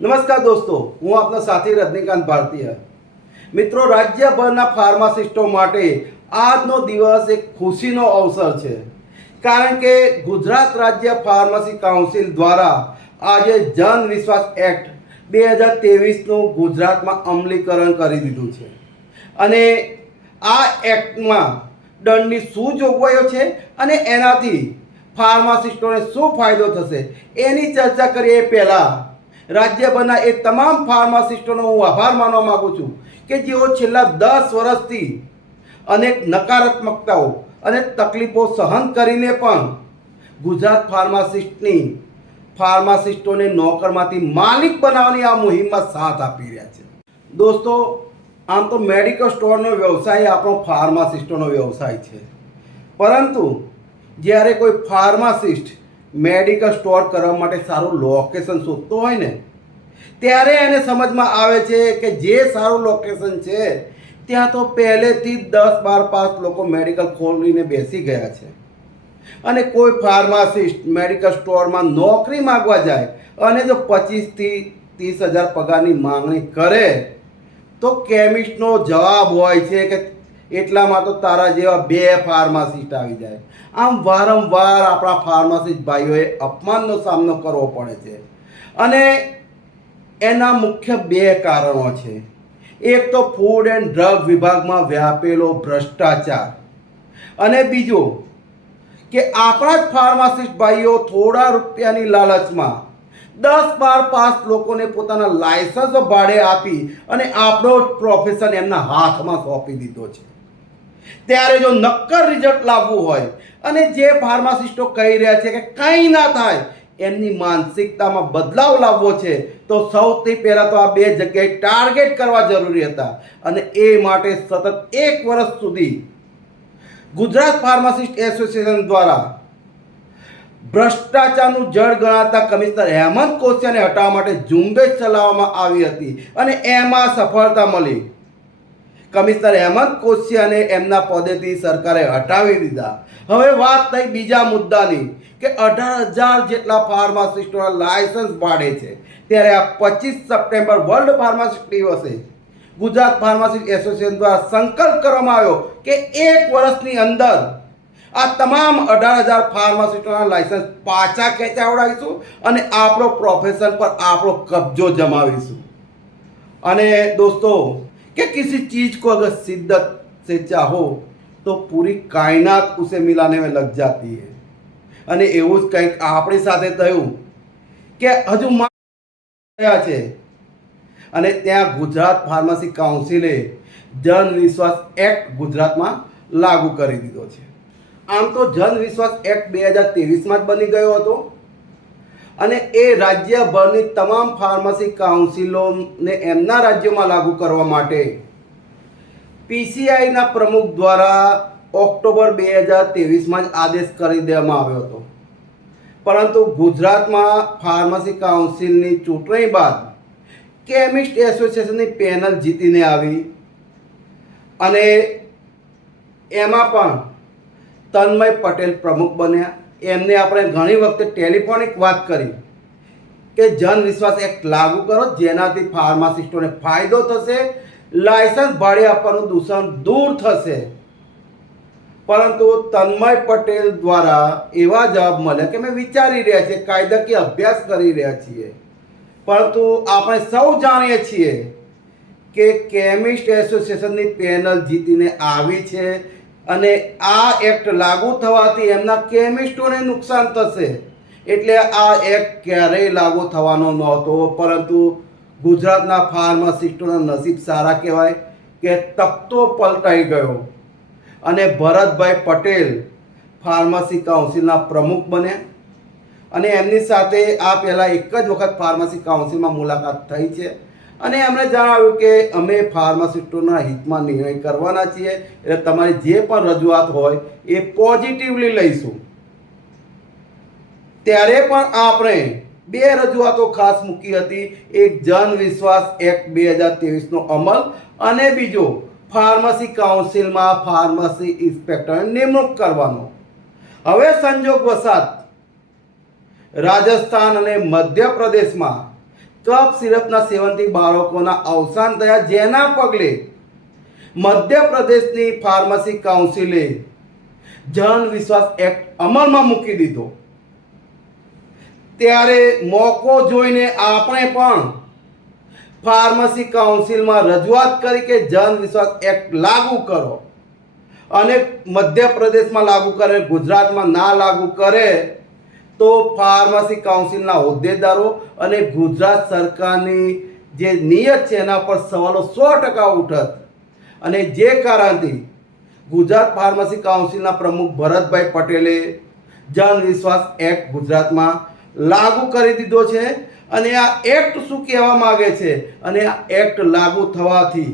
નમસ્કાર દોસ્તો, હું આપનો સાથી રજનીકાંત ભારતીય. મિત્રો, રાજ્યભરના ફાર્માસિસ્ટો માટે આજનો દિવસ એક ખુશીનો અવસર છે. કારણ કે ગુજરાત રાજ્ય ફાર્મસી કાઉન્સિલ દ્વારા આજે જન વિશ્વાસ એક્ટ બે હજાર ત્રેવીસનું ગુજરાતમાં અમલીકરણ કરી દીધું છે. અને આ એક્ટમાં દંડની શું જોગવાઈઓ છે અને એનાથી ફાર્માસિસ્ટોને શું ફાયદો થશે એની ચર્ચા કરીએ પહેલાં. રાજ્યભરના એ તમામ ફાર્માસિસ્ટોનો હું આભાર માનવા માગું છું કે જેઓ છેલ્લા દસ વર્ષથી અનેક નકારાત્મકતાઓ અને તકલીફો સહન કરીને પણ ગુજરાત ફાર્માસિસ્ટની ફાર્માસિસ્ટોને નોકરમાંથી માલિક બનાવવાની આ મુહિમમાં સાથ આપી રહ્યા છે. દોસ્તો, આમ તો મેડિકલ સ્ટોરનો વ્યવસાય આપણો ફાર્માસિસ્ટોનો વ્યવસાય છે. પરંતુ જ્યારે કોઈ ફાર્માસિસ્ટ મેડિકલ સ્ટોર કરવા માટે સારું લોકેશન શોધતો હોય ને, ત્યારે એને સમજમાં આવે છે કે જે સારું લોકેશન છે, ત્યાં તો પહેલેથી જ દસ બાર પાંચ લોકો મેડિકલ ખોલીને બેસી ગયા છે. અને કોઈ ફાર્માસિસ્ટ મેડિકલ સ્ટોરમાં નોકરી માગવા જાય અને જો પચીસથી ત્રીસ હજાર પગારની માંગણી કરે, તો કેમિસ્ટનો જવાબ હોય છે કે એટલામાં તો તારા જેવા બે ફાર્માસિસ્ટ આવી જાય. આમ વારંવાર આપણા ફાર્માસિસ્ટ ભાઈઓએ અપમાનનો સામનો કરવો પડે છે. અને એના મુખ્ય બે કારણો છે. એક તો ફૂડ એન્ડ ડ્રગ વિભાગમાં વ્યાપેલો ભ્રષ્ટાચાર. અને બીજું કે આપણા જ ફાર્માસિસ્ટ ભાઈઓ થોડા રૂપિયાની લાલચમાં દસ બાર પાસ લોકોને પોતાના લાયસન્સ ભાડે આપી અને આપણો જ પ્રોફેશન એમના હાથમાં સોંપી દીધો છે. ત્યારે જો નક્કર રિઝલ્ટ લાવવું હોય અને જે ફાર્માસિસ્ટો કહી રહ્યા છે કે કંઈ ના થાય, એમની માનસિકતામાં બદલાવ લાવવો છે, તો સૌથી પહેલાં તો આ બે જગ્યાએ ટાર્ગેટ કરવા જરૂરી હતા. અને એ માટે સતત એક વર્ષ સુધી ગુજરાત ફાર્માસિસ્ટ એસોસિએશન દ્વારા ભ્રષ્ટાચારનું જળ ગણાતા કમિશનર હેમંત કોશિયાને હટાવવા માટે ઝુંબેશ ચલાવવામાં આવી હતી. અને એમાં સફળતા મળી. કમિશનર હેમંત કોશિયાને એમના પદેથી સરકારે હટાવી દીધા. હવે વાત થઈ બીજા મુદ્દાની, કે અઢાર હજાર જેટલા ફાર્માસિસ્ટોના લાયસન્સ ભાડે છે. ત્યારે આ પચીસ સપ્ટેમ્બર વર્લ્ડ ફાર્માસિસ્ટ દિવસે ગુજરાત ફાર્માસિસ્ટ એસોસિએશન દ્વારા સંકલ્પ કરવામાં આવ્યો કે એક વર્ષની અંદર આ તમામ અઢાર હજાર ફાર્માસિસ્ટોના લાયસન્સ પાછા ખેંચાવડાવીશું અને આપણો પ્રોફેશન પર આપણો કબજો જમાવીશું. અને દોસ્તો कि किसी चीज को अगर शिद्दत से चाहो तो पूरी कायनात उसे मिलाने में लग जाती है અને એવું જ કંઈક આપણી સાથે થયું કે હજુ મા થયા છે અને ત્યાં ગુજરાત ફાર્મસી કાઉન્સિલે જન વિશ્વાસ એક્ટ ગુજરાતમાં લાગુ કરી દીધો છે આમ તો જન વિશ્વાસ એક્ટ બે હજાર ત્રેવીસમાં જ બની ગયો હતો અને એ રાજ્યભરની તમામ ફાર્મસી કાઉન્સિલોને એમના રાજ્યોમાં લાગુ કરવા માટે પીસીઆઈના પ્રમુખ દ્વારા ઓક્ટોબર બે હજાર ત્રેવીસમાં જ આદેશ કરી દેવામાં આવ્યો હતો. પરંતુ ગુજરાતમાં ફાર્મસી કાઉન્સિલની ચૂંટણી બાદ કેમિસ્ટ એસોસિએશનની પેનલ જીતીને આવી અને એમાં પણ તન્મય પટેલ પ્રમુખ બન્યા. એમને આપણે ઘણી વખતે ટેલિફોનિક વાત કરી કે જન વિશ્વાસ એક્ટ લાગુ કરો, જેનાથી ફાર્માસિસ્ટોને ફાયદો થશે, લાયસન્સ ભાડે આપવાનું દૂષણ દૂર થશે. પરંતુ તન્મય પટેલ દ્વારા એવા જવાબ મળ્યા કે અમે વિચારી રહ્યા છીએ, કાયદાકીય અભ્યાસ કરી રહ્યા છીએ. પરંતુ આપણે સૌ જાણીએ છીએ કે કેમિસ્ટ એસોસિએશનની પેનલ જીતીને આવી છે અને આ એક્ટ લાગુ થવાથી એમના કેમિસ્ટોને નુકસાન થશે. એટલે આ એક્ટ ક્યારેય લાગુ થવાનો નહોતો, પરંતુ ગુજરાતના ફાર્માસિસ્ટોના નસીબ સારા કહેવાય કે તખતો પલટાઈ ગયો. અને ભરતભાઈ પટેલ ફાર્મસી કાઉન્સિલના પ્રમુખ બન્યા. અને એમની સાથે આ પહેલાં એક જ વખત ફાર્મસી કાઉન્સિલમાં મુલાકાત થઈ છે. અને એમણે જણાવ્યું કે અમે ફાર્માસિસ્ટોના હિતમાં નિર્ણય કરવાના છીએ. એટલે તમારી જે પણ રજૂઆત હોય એ પોઝિટિવલી લઈશું. ત્યારે પણ આપણે બે રજૂઆતો ખાસ મૂકી હતી. એક જન વિશ્વાસ એક્ટ બે હજાર ત્રેવીસનો અમલ અને બીજો ફાર્મસી કાઉન્સિલમાં ફાર્મસી ઇન્સ્પેક્ટરની નિમણૂક કરવાનો. હવે સંજોગ વસાત, રાજસ્થાન અને મધ્યપ્રદેશમાં કફ સિરપના સેવનથી બાળકોના અવસાન થયા જેના પગલે મધ્યપ્રદેશની ફાર્મસી કાઉન્સિલે જન વિશ્વાસ એક્ટ અમલમાં મૂકી દીધો. ત્યારે મોકો જોઈને આપણે પણ ફાર્મસી કાઉન્સિલમાં રજૂઆત કરી કે જન વિશ્વાસ એક્ટ લાગુ કરો. અને મધ્યપ્રદેશમાં લાગુ કરે, ગુજરાતમાં ના લાગુ કરે તો ફાર્મસી કાઉન્સિલના હોદ્દેદારો અને ગુજરાત સરકારની જે નિયત છે એના પર સવાલો સો ટકા ઉઠત. અને જે કારણથી ગુજરાત ફાર્મસી કાઉન્સિલના પ્રમુખ ભરતભાઈ પટેલે જન વિશ્વાસ એક્ટ ગુજરાતમાં લાગુ કરી દીધો છે અને આ એક્ટ શું કહેવા માગે છે અને આ એક્ટ લાગુ થવાથી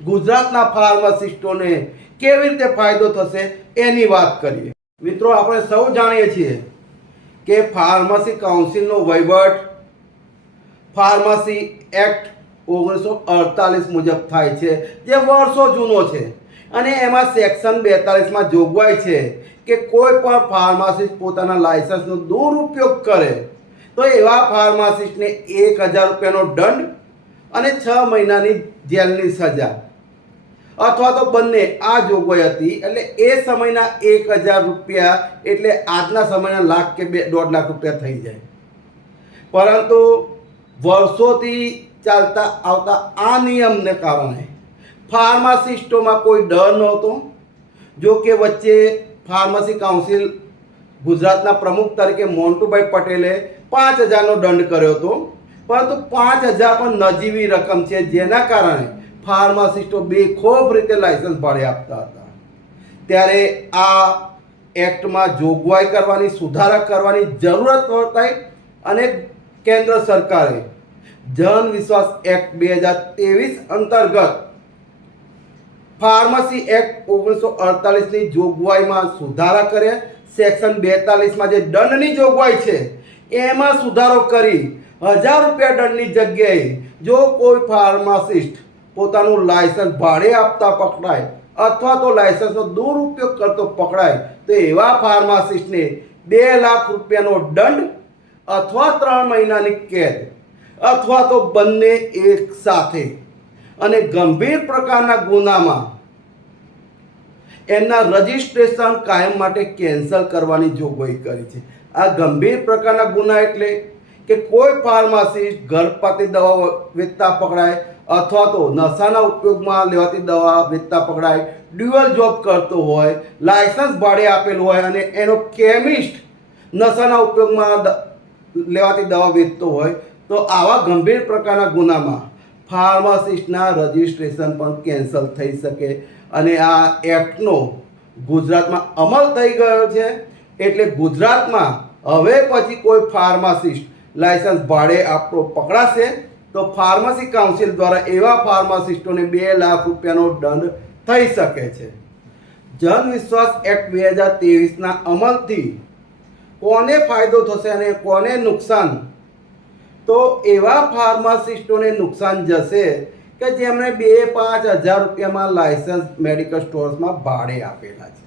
ગુજરાતના ફાર્માસિસ્ટોને કેવી રીતે ફાયદો થશે એની વાત કરીએ. મિત્રો, આપણે સૌ જાણીએ છીએ કે ફાર્મસી કાઉન્સિલનો વહીવટ ફાર્મસી એક્ટ ઓગણીસો અડતાલીસ મુજબ થાય છે, જે વર્ષો જૂનો છે. અને એમાં સેક્શન બેતાલીસમાં જોગવાઈ છે કે કોઈ પણ ફાર્માસિસ્ટ પોતાના લાયસન્સનો દુરુપયોગ કરે, તો એવા ફાર્માસિસ્ટને એક હજાર રૂપિયાનો દંડ અને છ મહિનાની જેલની સજા. અથવા તો બંને, આ જોગવાઈ હતી. એટલે એ સમયના એક હજાર રૂપિયા એટલે આજના સમયના લાખ કે બે, દોઢ લાખ રૂપિયા થઈ જાય. પરંતુ વર્ષોથી ચાલતા આવતા આ નિયમને કારણે ફાર્માસિસ્ટોમાં કોઈ ડર નહોતો. જો કે વચ્ચે ફાર્મસી કાઉન્સિલ ગુજરાતના પ્રમુખ તરીકે મોન્ટુભાઈ પટેલે પાંચ હજારનો દંડ કર્યો હતો. પરંતુ પાંચ હજાર પણ નજીવી રકમ છે જેના કારણે ફાર્માસિસ્ટો બેખોફ રીતે લાયસન્સ ભાડે આપતા હતા. ત્યારે આ એક્ટમાં જોગવાઈ કરવાની, સુધારા કરવાની જરૂરત વર્તાઈ અને કેન્દ્ર સરકારે જન વિશ્વાસ એક્ટ બે હજાર ત્રેવીસ અંતર્ગત ફાર્મસી એક્ટ ઓગણીસો અડતાલીસની જોગવાઈમાં સુધારા કર્યા. સેક્શન બેતાલીસમાં જે દંડની જોગવાઈ છે, એમાં સુધારો કરી હજાર રૂપિયા દંડની જગ્યાએ જો કોઈ ફાર્માસિસ્ટ પોતાનું લાયસન્સ ભાડે આપતા પકડાય અથવા તો લાયસન્સનો દુરુપયોગ કરતો પકડાય, તો એવા ફાર્માસિસ્ટને બે લાખ રૂપિયાનો દંડ અથવા ત્રણ મહિનાની કેદ અથવા તો બંને એક સાથે. અને ગંભીર પ્રકારના ગુનામાં એમના રજિસ્ટ્રેશન કાયમ માટે કેન્સલ કરવાની જોગવાઈ કરી છે. આ ગંભીર પ્રકારના ગુના એટલે કે કોઈ ફાર્માસિસ્ટ ગર્ભપાતી દવાઓ વેચતા પકડાય અથવા તો નશાના ઉપયોગમાં લેવાતી દવા વેચતા પકડાય, ડ્યુઅલ જોબ કરતો હોય, લાયસન્સ ભાડે આપેલું હોય અને એનો કેમિસ્ટ નશાના ઉપયોગમાં લેવાતી દવા વેચતો હોય, તો આવા ગંભીર પ્રકારના ગુનામાં ફાર્માસિસ્ટના રજિસ્ટ્રેશન પણ કેન્સલ થઈ શકે અને આ એક્ટનો ગુજરાતમાં અમલ થઈ ગયો છે. એટલે ગુજરાતમાં હવે પછી કોઈ ફાર્માસિસ્ટ લાયસન્સ ભાડે આપતો પકડાશે તો ફાર્મસી કાઉન્સિલ દ્વારા એવા ફાર્માસિસ્ટોને બે લાખ રૂપિયાનો દંડ થઈ શકે છે. જન વિશ્વાસ એક્ટ બે હજાર ત્રેવીસના અમલથી કોને ફાયદો થશે અને કોને નુકસાન? તો એવા ફાર્માસિસ્ટોને નુકસાન જશે કે જેમણે બે પાંચ હજાર રૂપિયામાં લાયસન્સ મેડિકલ સ્ટોર્સમાં ભાડે આપેલા છે.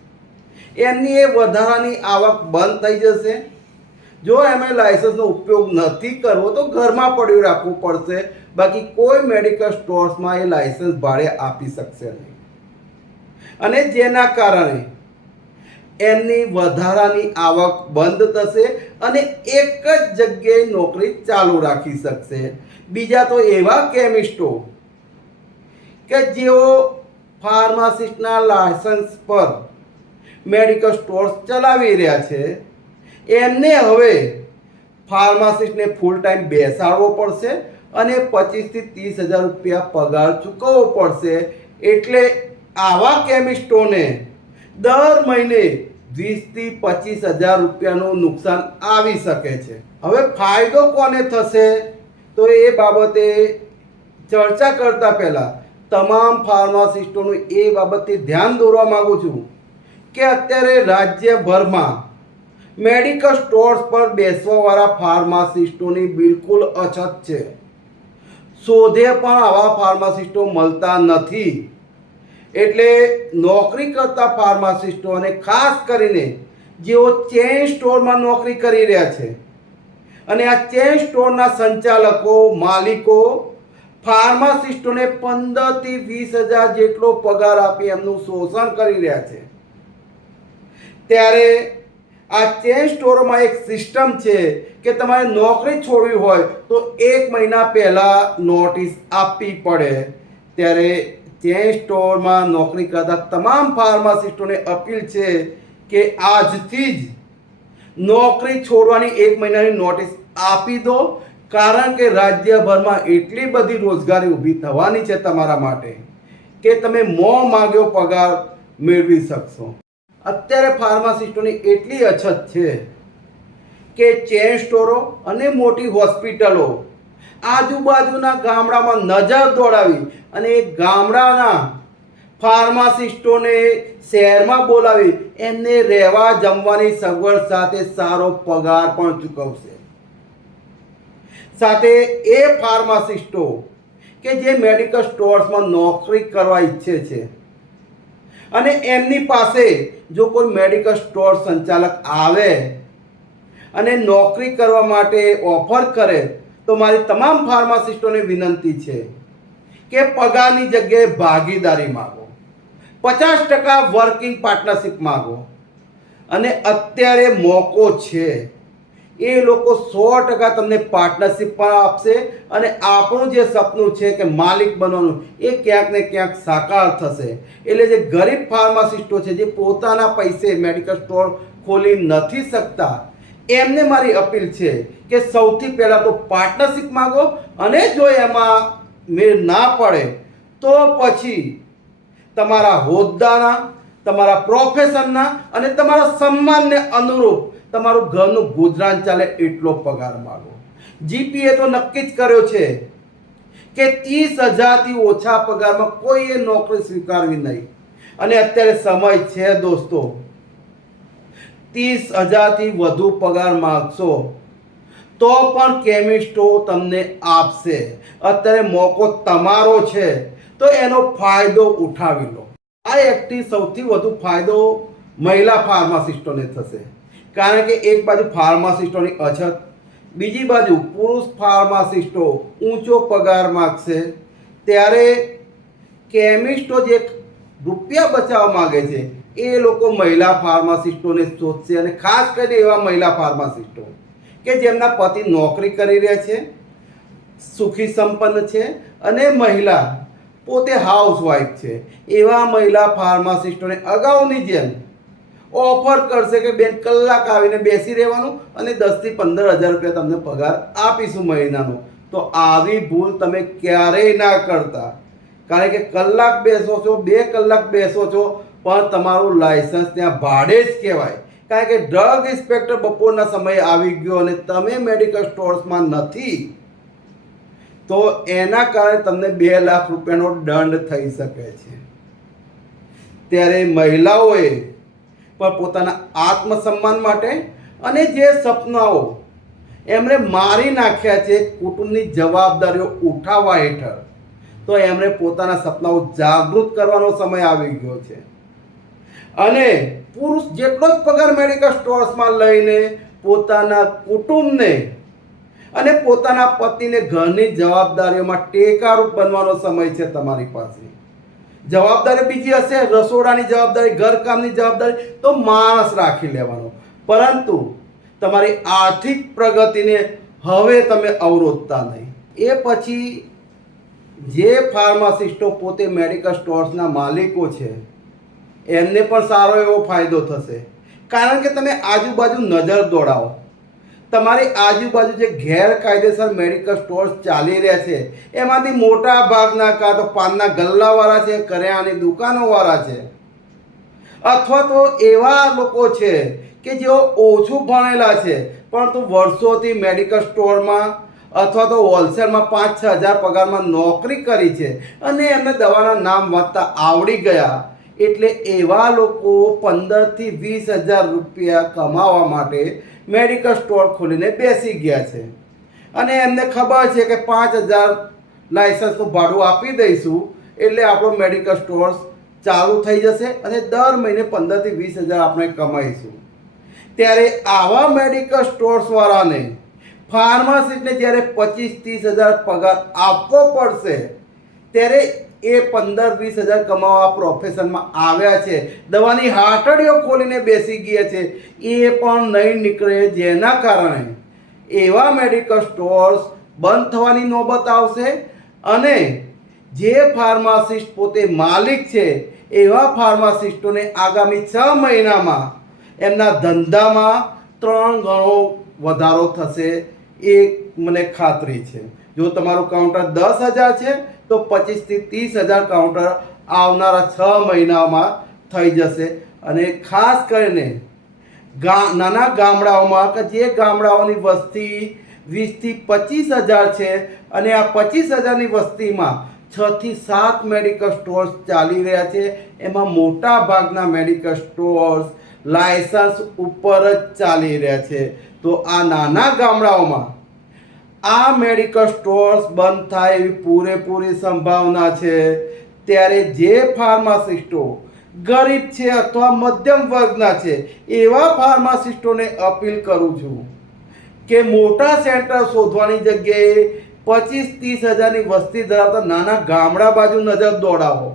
એમની એ વધારાની આવક બંધ થઈ જશે. જો એમણે લાયસન્સનો ઉપયોગ નથી કરવો, તો ઘરમાં પડ્યું રાખવું પડશે. બાકી કોઈ મેડિકલ સ્ટોર્સમાં એ લાયસન્સ ભાડે આપી શકશે નહીં. અને જેના કારણે એમની વધારાની આવક બંધ થશે અને એક જ જગ્યાએ નોકરી ચાલુ રાખી શકશે. બીજા તો એવા કેમિસ્ટો કે જેઓ ફાર્માસિસ્ટના લાયસન્સ પર મેડિકલ સ્ટોર્સ ચલાવી રહ્યા છે એમને હવે ફાર્માસિસ્ટને ફૂલ ટાઈમ બેસાડવો પડશે અને પચીસથી ત્રીસ હજાર રૂપિયા પગાર ચૂકવવો પડશે. એટલે આવા કેમિસ્ટોને દર મહિને વીસથી પચીસ હજાર રૂપિયાનું નુકસાન આવી શકે છે. હવે ફાયદો કોને થશે? તો એ બાબતે ચર્ચા કરતા પહેલાં તમામ ફાર્માસિસ્ટોનું એ બાબતે ધ્યાન દોરવા માગું છું કે અત્યારે રાજ્યભરમાં મેડિકલ સ્ટોર્સ પર બેસવાવાળા ફાર્માસિસ્ટોની બિલકુલ અછત છે. શોધે પણ આવા ફાર્માસિસ્ટો મળતા નથી. એટલે નોકરી કરતા ફાર્માસિસ્ટો અને ખાસ કરીને જેઓ ચેઇન સ્ટોરમાં નોકરી કરી રહ્યા છે અને આ ચેન સ્ટોરના સંચાલકો, માલિકો ફાર્માસિસ્ટોને પંદરથી વીસ હજાર જેટલો પગાર આપી એમનું શોષણ કરી રહ્યા છે. ત્યારે આ ચેન સ્ટોરમાં એક સિસ્ટમ છે કે તમારે નોકરી છોડવી હોય તો એક મહિના પહેલાં નોટિસ આપવી પડે. ત્યારે ચેન સ્ટોરમાં નોકરી કરતા તમામ ફાર્માસિસ્ટોને અપીલ છે કે આજથી જ નોકરી છોડવાની એક મહિનાની નોટિસ આપી દો, કારણ કે રાજ્યભરમાં એટલી બધી રોજગારી ઊભી થવાની છે તમારા માટે કે તમે મો માગ્યો પગાર મેળવી શકશો. અત્યારે ફાર્માસિસ્ટોની એટલી અછત છે કે ચેન સ્ટોરો અને મોટી હોસ્પિટલો આજુબાજુના ગામડામાં નજર દોડાવી અને ગામડાના ફાર્માસિસ્ટોને શહેરમાં બોલાવી એમને રહેવા જમવાની સગવડ સાથે સારો પગાર પણ ચૂકવશે. સાથે એ ફાર્માસિસ્ટો કે જે મેડિકલ સ્ટોર્સમાં નોકરી કરવા ઈચ્છે છે. અને એમની પાસે જો કોઈ મેડિકલ સ્ટોર સંચાલક આવે અને નોકરી કરવા માટે ઓફર કરે, તો મારી તમામ ફાર્માસિસ્ટોને વિનંતી છે કે પગારની જગ્યાએ ભાગીદારી માગો, પચાસ ટકા વર્કિંગ પાર્ટનરશિપ માગો. અને અત્યારે મોકો છે એ લોકો સો ટકા તમને પાર્ટનરશિપ પણ આપશે અને આપણું જે સપનું છે કે માલિક બનવાનું, એ ક્યાંક ને ક્યાંક સાકાર થશે. એટલે જે ગરીબ ફાર્માસિસ્ટો છે, જે પોતાના પૈસે મેડિકલ સ્ટોર ખોલી નથી શકતા, એમને મારી અપીલ છે કે સૌથી પહેલાં તો પાર્ટનરશિપ માગો અને જો એમાં મેળ ના પડે, તો પછી તમારા હોદ્દાના, તમારા પ્રોફેશનના અને તમારા સન્માનને અનુરૂપ તમારું ઘરનું ગુજરાન ચાલે એટલો પગાર માગો. જીપીએ તો નક્કી જ કર્યો છે કે ત્રીસ હજારથી ઓછા પગારમાં કોઈએ નોકરી સ્વીકારવી નહીં. અને અત્યારે સમય છે દોસ્તો. ત્રીસ હજારથી વધુ પગાર માગશો તો પણ કેમિસ્ટો તમને આપશે. અત્યારે મોકો તમારો છે તો એનો ફાયદો ઉઠાવી લો. આ એકથી સૌથી વધુ ફાયદો મહિલા ફાર્માસિસ્ટોને થશે. કારણ કે એક બાજુ ફાર્માસિસ્ટોની અછત, બીજી બાજુ પુરુષ ફાર્માસિસ્ટો ઊંચો પગાર માગશે. ત્યારે કેમિસ્ટો જે રૂપિયા બચાવવા માગે છે, એ લોકો મહિલા ફાર્માસિસ્ટોને શોધશે અને ખાસ કરીને એવા મહિલા ફાર્માસિસ્ટો કે જેમના પતિ નોકરી કરી રહ્યા છે, સુખી સંપન્ન છે અને મહિલા પોતે હાઉસવાઈફ છે. એવા મહિલા ફાર્માસિસ્ટોને અગાઉની જેમ ઓફર કરશે કે બેન કલાક આવીને બેસી રહેવાનું અને દસથી પંદર હજાર રૂપિયા તમને પગાર આપીશું મહિનાનો. તો આવી ભૂલ તમે ક્યારેય ના કરતા. કારણ કે કલાક બેસો છો, બે કલાક બેસો છો, પણ તમારું લાયસન્સ ત્યાં ભાડે જ કહેવાય. કારણ કે ડ્રગ ઇન્સ્પેક્ટર બપોરના સમયે આવી ગયો અને તમે મેડિકલ સ્ટોર્સમાં નથી, તો એના કારણે તમને બે લાખ રૂપિયાનો દંડ થઈ શકે છે. ત્યારે મહિલાઓએ પણ પોતાના આત્મસન્માન માટે અને જે સપનાઓ એમણે મારી નાખ્યા છે, કુટુંબની જવાબદારીઓ ઉઠાવવા હેઠળ, તો એમણે પોતાના સપનાઓ જાગૃત કરવાનો સમય આવી ગયો છે. અને પુરુષ જેટલો જ પગાર મેડિકલ સ્ટોર્સમાં લઈને પોતાના કુટુંબને અને પોતાના પતિને ઘરની જવાબદારીઓમાં ટેકારૂપ બનવાનો સમય છે તમારી પાસે. જવાબદારી બીજી હશે, રસોડાની જવાબદારી, ઘરકામની જવાબદારી, તો માણસ રાખી લેવાનો. પરંતુ તમારી આર્થિક પ્રગતિને હવે તમે અવરોધતા નહીં. એ પછી જે ફાર્માસિસ્ટો પોતે મેડિકલ સ્ટોર્સના માલિકો છે, એમને પણ સારો એવો ફાયદો થશે. કારણ કે તમે આજુબાજુ નજર દોડાવો. તમારી આજુબાજુ જે ગેરકાયદેસર મેડિકલ સ્ટોર્સ ચાલી રહ્યા છે, એમાંથી મોટા ભાગના કાં તો પાનના ગલ્લાવાળા છે, કરિયાણાની દુકાનોવાળા છે. અથવા તો એવા લોકો છે કે જેઓ ઓછું ભણેલા છે, પરંતુ વર્ષોથી મેડિકલ સ્ટોરમાં અથવા તો હોલસેલમાં પાંચ છ હજાર પગારમાં નોકરી કરી છે અને એમને દવાના નામ વાંચતા આવડી ગયા. એટલે એવા લોકો પંદરથી વીસ હજાર રૂપિયા કમાવા માટે મેડિકલ સ્ટોર ખોલીને બેસી ગયા છે. અને એમને ખબર છે કે પાંચ હજાર લાયસન્સનું ભાડું આપી દઈશું એટલે આપણો મેડિકલ સ્ટોર્સ ચાલુ થઈ જશે અને દર મહિને પંદરથી વીસ હજાર આપણે કમાઈશું. ત્યારે આવા મેડિકલ સ્ટોર્સવાળાને ફાર્માસિસ્ટને જ્યારે પચીસ ત્રીસ હજાર પગાર આપવો પડશે, ત્યારે એ પંદર વીસ હજાર કમાવા પ્રોફેશનમાં આવ્યા છે. દવાની હાટડીઓ ખોલીને બેસી ગયા છે. એ પણ નહીં નીકળે જેના કારણે એવા મેડિકલ સ્ટોર્સ બંધ થવાની નોબત આવશે અને જે ફાર્માસિસ્ટ પોતે માલિક છે, એવા ફાર્માસિસ્ટોને આગામી છ મહિનામાં એમના ધંધામાં ત્રણ ગણો વધારો થશે એ મને ખાતરી છે. જો તમારું કાઉન્ટર દસ હજાર છે તો પચીસથી ત્રીસ હજાર કાઉન્ટર આવનારા છ મહિનામાં થઈ જશે. અને ખાસ કરીને ગા, નાના ગામડાઓમાં કે જે ગામડાઓની વસ્તી વીસથી પચીસ હજાર છે અને આ પચીસ હજારની વસ્તીમાં છથી સાત મેડિકલ સ્ટોર્સ ચાલી રહ્યા છે. એમાં મોટા ભાગના મેડિકલ સ્ટોર્સ લાયસન્સ ઉપર જ ચાલી રહ્યા છે. તો આ નાના ગામડાઓમાં આ મેડિકલ સ્ટોર્સ બંધ થાય એવી પૂરેપૂરી સંભાવના છે. ત્યારે જે ફાર્માસિસ્ટો ગરીબ છે અથવા મધ્યમ વર્ગના છે, એવા ફાર્માસિસ્ટોને અપીલ કરું છું કે મોટા સેન્ટર શોધવાની જગ્યાએ પચીસ ત્રીસ હજારની વસ્તી ધરાવતા નાના ગામડા બાજુ નજર દોડાવો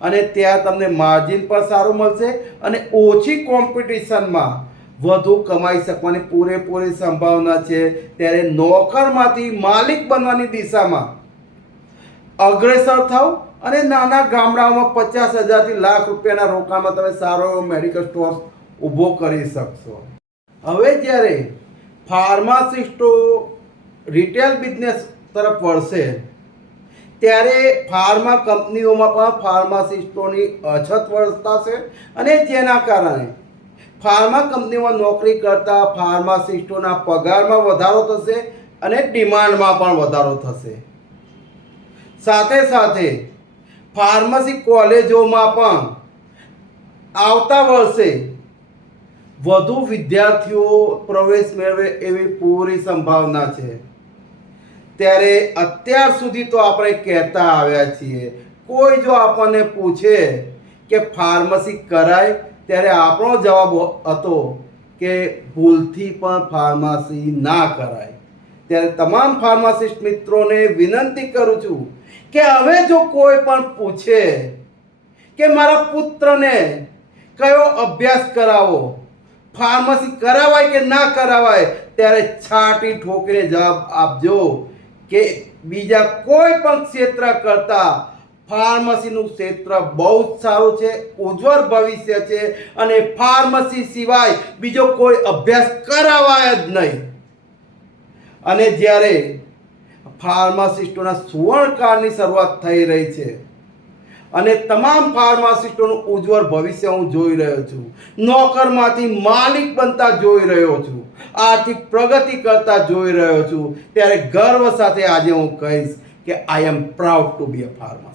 અને ત્યાં તમને માર્જિન પણ સારું મળશે અને ઓછી કોમ્પિટિશનમાં વધુ કમાઈ શકવાની પૂરેપૂરી સંભાવના છે. ત્યારે નોકરમાંથી માલિક બનવાની દિશામાં અગ્રેસર થાવ અને નાના ગામડાઓમાં પચાસ હજારથી લાખ રૂપિયાના રોકાણમાં તમે સારો એવો મેડિકલ સ્ટોર ઊભો કરી શકશો. હવે જ્યારે ફાર્માસિસ્ટો રિટેલ બિઝનેસ તરફ વળશે, ત્યારે ફાર્મા કંપનીઓમાં પણ ફાર્માસિસ્ટોની અછત વર્તાશે અને જેના કારણે ફાર્મા કંપનીમાં નોકરી કરતા ફાર્માસિસ્ટોના પગારમાં વધારો થશે અને ડિમાન્ડમાં પણ વધારો થશે. સાથે સાથે ફાર્મસી કોલેજોમાં પણ આવતા વર્ષે વધુ વિદ્યાર્થીઓ પ્રવેશ મેળવે એવી પૂરી સંભાવના છે. ત્યારે અત્યાર સુધી તો આપણે કહેતા આવ્યા છીએ, કોઈ જો આપણને પૂછે કે ફાર્મસી કરાય ત્યારે આપણો જવાબ હતો કે ભૂલથી પણ ફાર્મસી ના કરાય. ત્યારે તમામ ફાર્માસિસ્ટ મિત્રોને વિનંતી કરું છું કે હવે જો કોઈ પણ પૂછે કે મારા પુત્રને કયો અભ્યાસ કરાવો, ફાર્મસી કરાવાય કે ના કરાવાય, ત્યારે છાટી ઠોકીને જવાબ આપજો કે બીજા કોઈ પણ ક્ષેત્ર કરતા ફાર્મસીનું ક્ષેત્ર બહુ જ સારું છે, ઉજ્જવળ ભવિષ્ય છે અને ફાર્મસી સિવાય બીજો કોઈ અભ્યાસ કરાવાય જ નહીં. અને જ્યારે ફાર્માસિસ્ટોના સુવર્ણકાળની શરૂઆત થઈ રહી છે અને તમામ ફાર્માસિસ્ટોનું ઉજ્જવળ ભવિષ્ય હું જોઈ રહ્યો છું, નોકરમાંથી માલિક બનતા જોઈ રહ્યો છું, આર્થિક પ્રગતિ કરતા જોઈ રહ્યો છું, ત્યારે ગર્વ સાથે આજે હું કહીશ કે I am proud to be a pharmacist